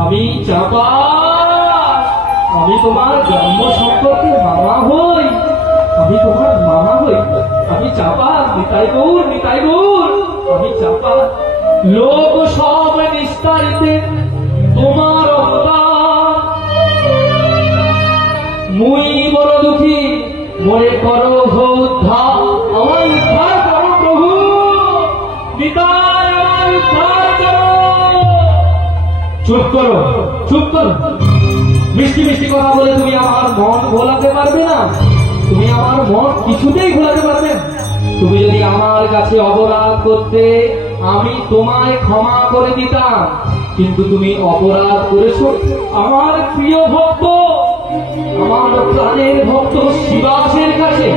আমি চাপা, আমি তোমার জন্ম সম্পর্কে মামা হই, আমি তোমার মামা হই। আমি চাপা, নিতাই গৌর, নিতাই গৌর, আমি চাপা। লোক সব নিস্তারিতে তোমার অবদান, মুই বড় দুঃখী, মনে করো উদ্ধার, আমার উদ্ধার করো প্রভু, নিতাই আমার উদ্ধার করো। চুপ করো, চুপ করো। মিষ্টি মিষ্টি কথা বলে তুমি আমার মন ভোলাতে পারবে না, তুমি আমার মন কিছুতেই ভোলাতে পারবে না। তুমি যদি আমার কাছে অপরাধ করতে আমি তোমায় ক্ষমা করে দিতাম, কিন্তু তুমি অপরাধ করেছো আমার প্রিয় ভক্ত, আমার প্রাণের ভক্ত শিবাসের কাছে।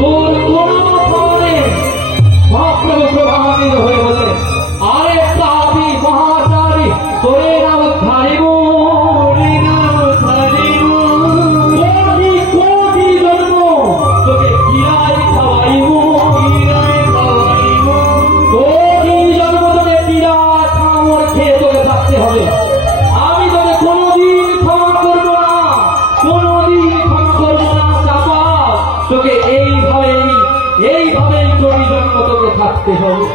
তোর কোন ক্ষমে মহাপ্রভু প্রভাবিত হয়ে বলে, আরে পাপী মহাচারী, তোরে না উদ্ধারিব, কোটি জন্ম তোকে কিরায় খাওয়াইব, কোটি জন্ম তোকে কিরা খামর খেয়ে তোকে থাকতে হবে। আমি তোকে কোনোদিন ক্ষমা করবো না, কোনোদিন ক্ষমা করবো না চাপা। তোকে এইভাবেই কোটি জন্ম তোকে থাকতে হবে।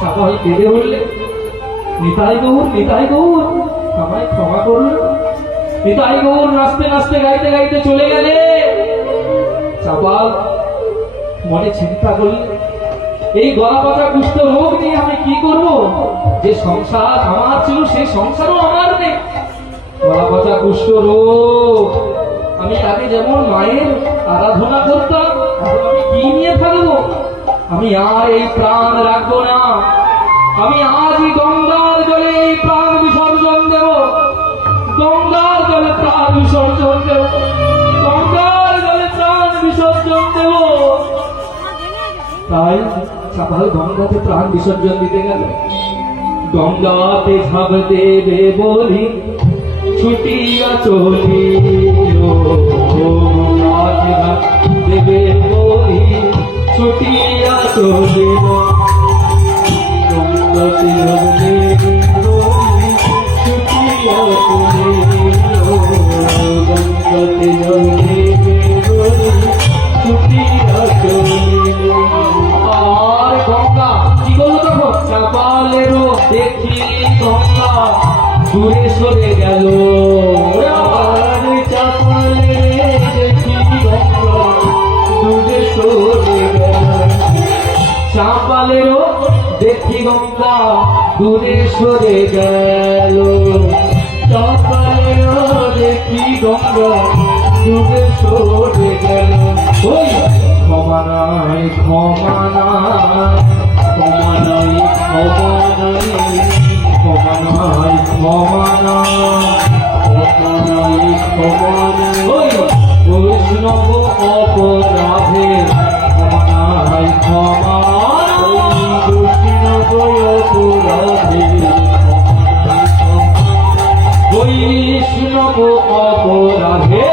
চাপা হয়ে কেঁদে উঠলে, নিতাই গৌর, নিতাই গৌর, আমায় ক্ষমা করলো। নিতাই গৌর নাচতে নাচতে গাইতে গাইতে চলে গেলে। চাপা মনে চিন্তা করলে, এই গলা পাতা কুষ্ঠ রোগ নিয়ে আমি কি করব? যে সংসার আমার ছিল সেই সংসারও আমার নেই। গলা পাতা কুষ্ঠ রোগ, আমি আগে যেমন মায়ের আরাধনা করতাম, এখন আমি কি নিয়ে থাকবো? আমি আর এই প্রাণ রাখবো না, আমি আজই গঙ্গার জলে এই প্রাণ বিসর্জন দেব, গঙ্গার জলে প্রাণ বিসর্জন দেব, গঙ্গার জলে প্রাণ বিসর্জন দেব। তাই চাপাল গঙ্গাতে প্রাণ বিসর্জন দিতে গেল। গঙ্গাতে ঝাঁপ দেবে বলি ছুটিয়া চলিল, দেবে বলি ছুটিয়া চলিল, গঙ্গাতে ঝাঁপ দেবে বলি ছুটিয়া চলিল, গঙ্গাতে ঝাঁপ দেবে বলি ছুটিয়া চলিল। আর গঙ্গা কি বলতো তখন? চাপালেরও দেখি গঙ্গা দূরে সরে গেল, চাপালে দেখি গঙ্গা দূরে সরে গেল, চাপালেরও দেখি গঙ্গা দূরে সরে গেল, চাপালেরও দেখি গঙ্গা দূরে সরে গেল। ওই ক্ষমা নাই, ক্ষমা নাই, ক্ষমা নাই, ক্ষমা নাই, ক্ষমা নাই, ক্ষমা নাই, ক্ষমা নাই, ক্ষমা নাই। ওই বৈষ্ণব অপরাধে ক্ষমা নাই, ক্ষমা নাই, বৈষ্ণব অপরাধে বৈষ্ণব অপরাধে।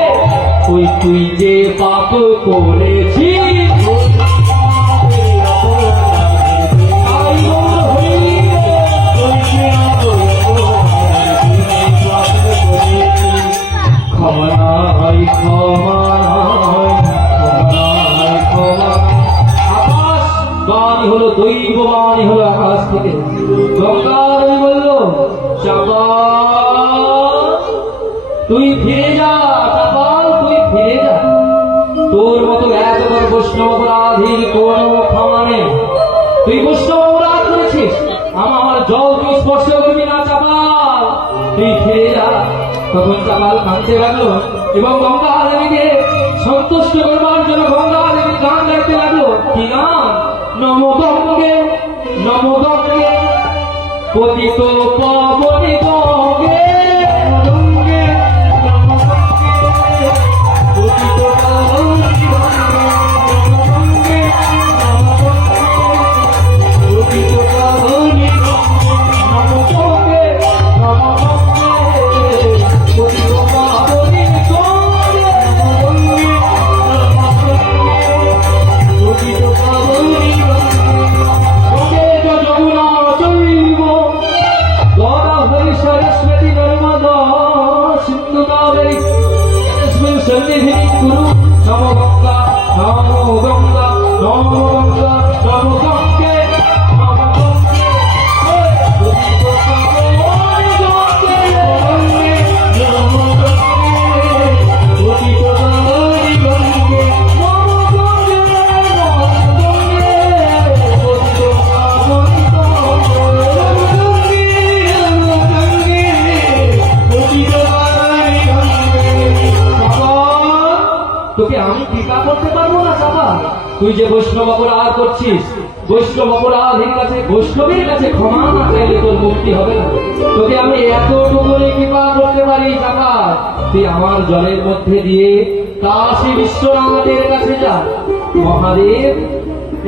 ওই তুই যে পাপ করেছিস, ক্ষমা নাই, ক্ষমা নাই, ক্ষমা নাই, ক্ষমা। আকাশ বাণী হলো, দৈব বাণী হলো আকাশ থেকে। গঙ্গার বলল, চাপা তুই ফিরে যা, চাপাল তুই ফিরে যা, তোর মতো এত বড় বৈষ্ণব অপরাধীর কোন ক্ষমা নেই। তুই বৈষ্ণব অপরাধ করেছিস, আমার জল তুই স্পর্শ করবি না চাপাল, তুই ফিরে যা। তখন চাপাল কাঁদতে লাগলো এবং গঙ্গা দেবীকে সন্তুষ্ট করবার জন্য গঙ্গা দেবী গান গাইতে লাগলো। কি গান? নম গঙ্গে, নম গঙ্গে, পতিত পাবনী গঙ্গে, গঙ্গে, নম গঙ্গে, পতিত পাবনী গঙ্গে, গঙ্গে, নম গঙ্গে, পতিত পাবনী গঙ্গে, নম গঙ্গে, নম গঙ্গে, পতিত পাবনী গঙ্গে, গঙ্গে, নম গঙ্গে, পতিত পাবনী গঙ্গে, গঙ্গে যমুনা চৈব सरस्वती नर्मदा सिंधु कावेरी यस्मिन् सन्निधिं कुरु नमो गंगा नमो गंगा नमो गंगा नमो गंगे नमो गंगे তোকে আমি টিকা করতে পারবো না চাপা। তুই যে বৈষ্ণব অপরাধ করছিস, বৈষ্ণব অপরাধীর কাছে বৈষ্ণবীর কাছে ক্ষমা না চাইলে তোর মুক্তি হবে না। তোকে আমি এতটুকুনি কৃপা করতে পারি চাপা, তুই আমার জলের মধ্যে দিয়ে কাশী বিশ্বনাথের কাছে যা। মহাদেব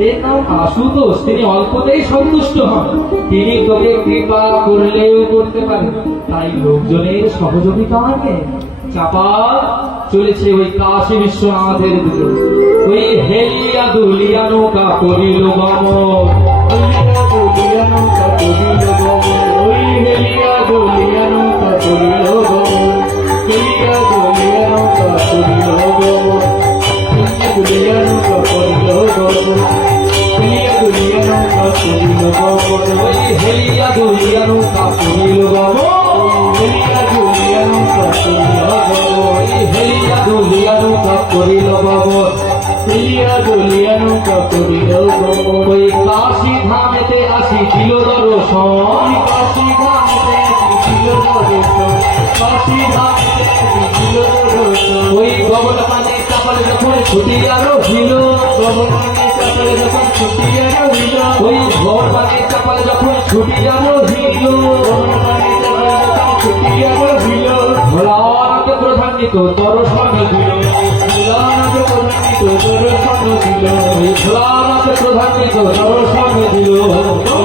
এর নাম আশুতোষ, তিনি অল্পতেই সন্তুষ্ট হন, তিনি তোকে কৃপা করলেও করতে পারেন। তাই লোকজনের সহযোগিতা আনে চাপা চলেছে ওই কাশী বিশ্বনাথের দিকে। ওই হেলিয়া দুলিয়া নৌকা করিল গমন, হেলিয়া নৌকা করিল গমন, ওই হেলিয়া দুলিয়া নৌকা করিল গমন, হেলিয়া দুলিয়া নৌকা করিল গমন, দুলিয়া নৌকা করিল গমন, হেলিয়া দুলিয়া নৌকা করিল গমন, ওই হেলিয়া দুলিয়া নৌকা করিল গমন, হেলিয়া দুলিয়া নৌকা করিল গমন, হেলিয়া দুলিয়া নৌকা করিল গমন, হেলিয়া দুলিয়া নৌকা করিল গমন। ওই কাশী ধামেতে আসি দিল দর্শন, কাশী ধামেতে আসি দিল দর্শন, কাশী ধামেতে আসি দিল দর্শন। ওই গগন মানে চাপালে যখন ছুটিয়া রহিল, গগন মানে চাপালে যখন ছুটিয়া রহিল, ওই ভোর মানে চাপালে যখন ছুটিয়া রহিল, গগন মানে চাপালে যখন ছুটিয়া রহিল, ভোলানাথ প্রধানিত দর্শন দিল, ভোলানাথ প্রধানিত দর্শন দিল, ওই ভোলানাথ প্রধানিত দর্শন দিল, দর্শন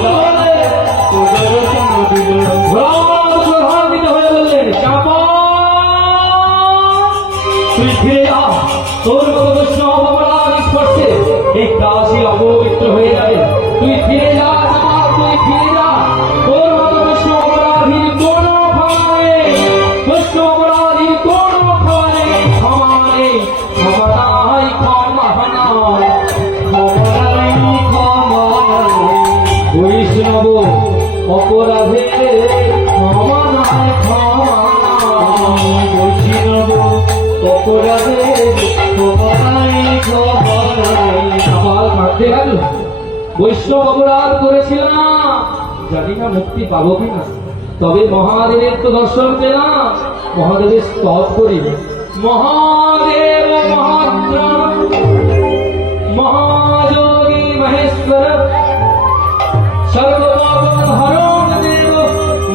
দিল। ভোলানাথ প্রধানিত হয়ে বললেন চাপা তুই ফিরে যা, তোর মতো বৈষ্ণব অপরাধ স্পর্শে এই কাশী অপবিত্র হয়ে যাবে। তুই ফিরে যা চাপা, তুই ফিরে যা, তোর মতো বৈষ্ণব অপরাধীর কোন ক্ষমা নেই, বৈষ্ণব অপরাধীর কোন ক্ষমা নেই, ক্ষমা নেই, ক্ষমা নাই, ক্ষমা নাই, ক্ষমা নাই, ক্ষমা নাই। বৈষ্ণব অপরাধে ক্ষমা নাই, ক্ষমা নাই, বৈষ্ণব অপরাধে ক্ষমা নাই, ক্ষমা নাই। আবার কাঁদতে গেল, বৈষ্ণব অপরাধ করেছিলাম, জানি না মুক্তি পাবো কিনা, তবে মহাদেবের তো দর্শন পেলাম, মহাদেবের স্তব করি। মহাদেব মহাত্রাণ মহাযোগী মহেশ্বর সর্বলোকধরণ দেব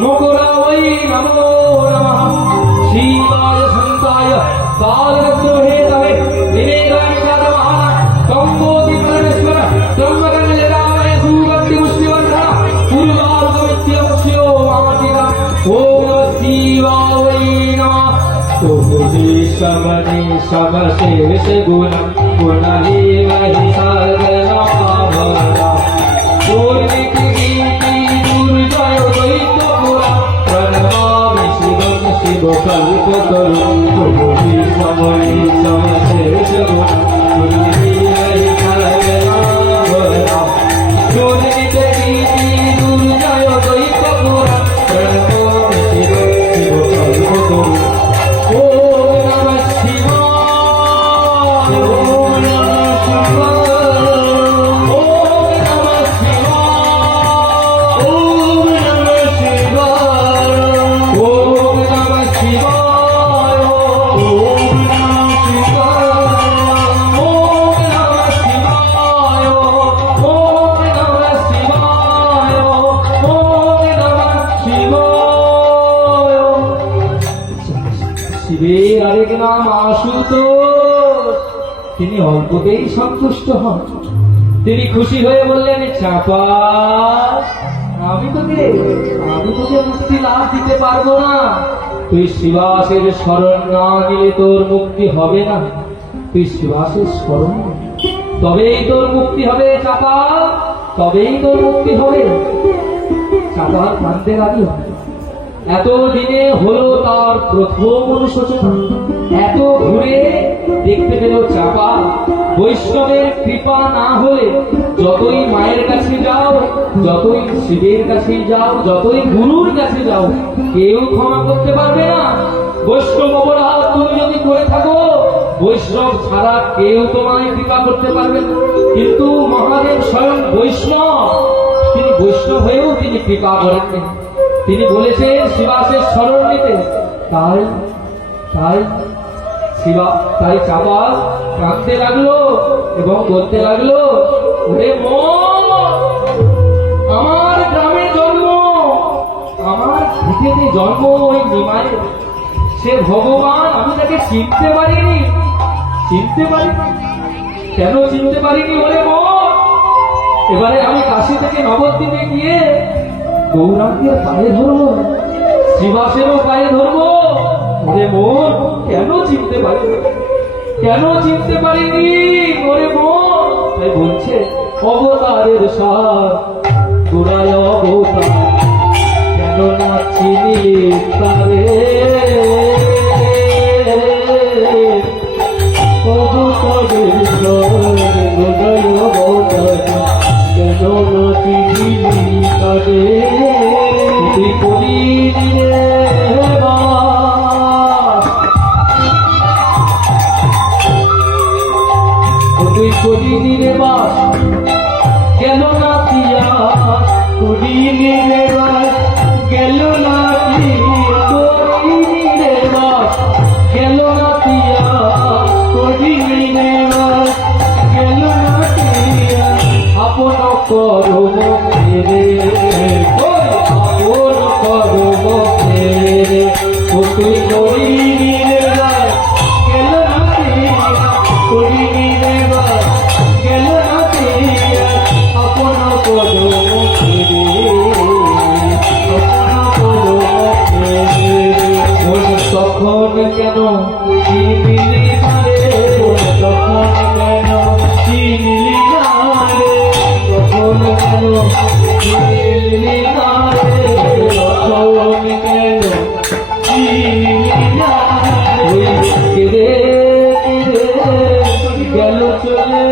মকরা বৈ নমো নমঃ শিবায় সন্তায় কালগ্রহে তবে বিবেকানি কাদমহান কম্বোতি পরমেশ্বর ব্রহ্মগণজরায় সুগন্ধি পুষ্টিবর্ধনা পূর্বার্গমিত্যমস্যো মাতিরা ওম নমঃ শিবায় নমঃ। तुझे समने समशेष गुण गुण ही वही सगला भरा पूर्णि गीति दुर्जय द्वैत पुरा प्रणमामि शिवं शिव कल्प करो तुझे समने समशेष गुण गुण ही वही सगला भरा पूर्णि गीति दुर्जय द्वैत पुरा प्रणमामि शिवं शिव कल्प करो। শিবের আরেক নাম আশুতোষ, তিনি অল্পতেই সন্তুষ্ট হন। তিনি খুশি হয়ে বললেন চাপা আমি তোকে মুক্তি লাভ দিতে পারবো না, তুই শিবাসের শরণ না নিলে তোর মুক্তি হবে না, তুই শিবাসের শরণ নে, তবেই তোর মুক্তি হবে চাপা, তবেই তোর মুক্তি হবে। চাপা কাঁদতে লাগলো, এত দিনে হলো তার প্রথম অনুশোচনা। এত ঘুরে দেখতে পেল চাপা বৈষ্ণবের কৃপা না হলে যতই মায়ের কাছে যাও, যতই শিবের কাছে যাও, যতই গুরুর কাছে যাও, কেউ ক্ষমা করতে পারবে না। বৈষ্ণব অপরাধ তুমি যদি করে থাকো, বৈষ্ণব ছাড়া কেউ তোমায় কৃপা করতে পারবে না। কিন্তু মহাদেব স্বয়ং বৈষ্ণব, তিনি বৈষ্ণব হয়েও তিনি কৃপা করেছেন। তিনি বলেছেন শিবাসের স্মরণ নিতে। তাই তাই শিবা তাই চাপা কাঁদতে লাগলো এবং বলতে লাগলো, ওরে মন, আমার গ্রামে জন্ম, আমার ভিটেতে জন্ম ওই নিমায়ের, সে ভগবান, আমি তাকে চিনতে পারিনি। চিনতে পারিনি কেন চিনতে পারিনি ওরে মন? এবারে আমি কাশী থেকে নবদ্বীপে গিয়ে গৌরাঙ্গের পায়ে ধরবো, শ্রীবাসেরও পায়ে ধরবো। ওরে মন, কেন চিনতে পারিনি, কেন চিনতে পারিনি ওরে মন? তাই বলছে অবতারের সার গোড়ায় অবতার, কেন না চিনি তারে? অবতারের সার গোড়ায় অবতার, কেন না চিনি তারে? তুই করিনি রে করিনি রে বাস, গেল না পিয়া, করিনি রে বাস, গেল না করিনি রে বাস, গেল না পিয়া, করিনি রে বাস, গেল না পিয়া। আপন করো রে, আপন করো রে, তুই করিনি রে বাস, গেল না পিয়া, করিনি রে বাস, গেল না পিয়া। আপন করো রে, আপন করো রে। তখন কেন চিনিলি না রে, তখন কেন চিনিলি না রে, তখন কেন চিনিলি না রে, তখন কেন চিনিলি না রে। কেঁদে কেঁদে গেল চলে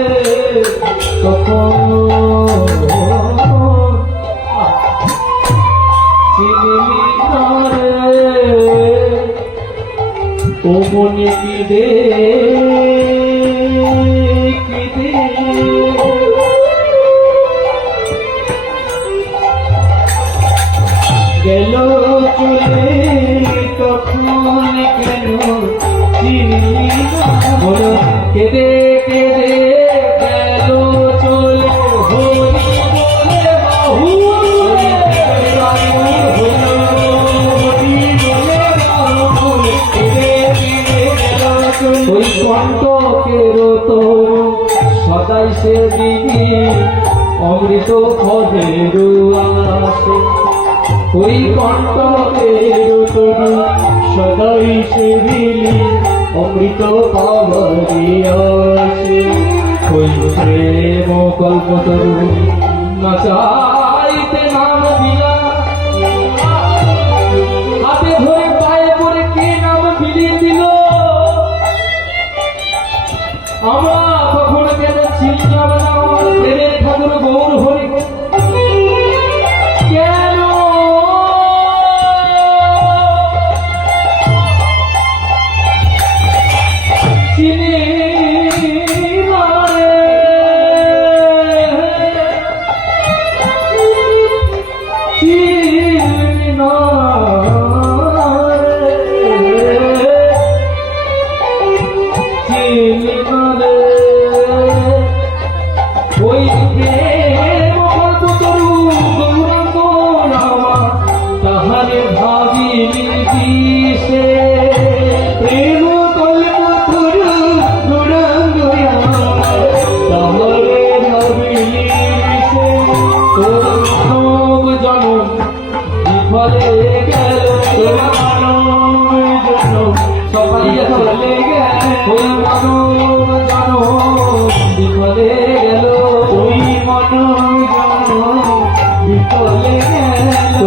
তখন চিনিলি না রে, ও মনে কেঁদে কেঁদে গেল চলে তখন কেন চিনিলি না? বলো কেঁদে কেঁদে গেল চলে, হরি বলে বাহু রে, হরি বলে বাহু, কেঁদে কেঁদে গেল চলে। ওই কণ্ঠকের তরু সদাই সে দিদি অমৃত ফলের আসে, ওই কণ্ঠকের তরু সদাই সে দিলি অমৃত পাবরি আসে। ওই প্রেম কল্পতরু নাচাইতে নাম দিয়া, হাতে ধরে পায়ে পড়ে কে নাম বিলিয়ে দিল? আমরা কখনো কেন চিনলাম না আমার প্রেমের ঠাকুর গৌর হরি? কেন চিনি না রে, চিনি না রে, চিনি না রে। ওই প্রেম কল্পতরু গৌরাঙ্গ রামা, তাহারে ভাবিনি দিশে, প্রেম কল্পতরু গৌরাঙ্গ রামা, তাহারে ভাবিনি দিশে। তোর মানব জনম বিফলে গেল, তোর মানব জনম সবাই চলে গেল, ওই মানব জনম বিফলে গেল, ওই মানব জনম বিফলে গেল।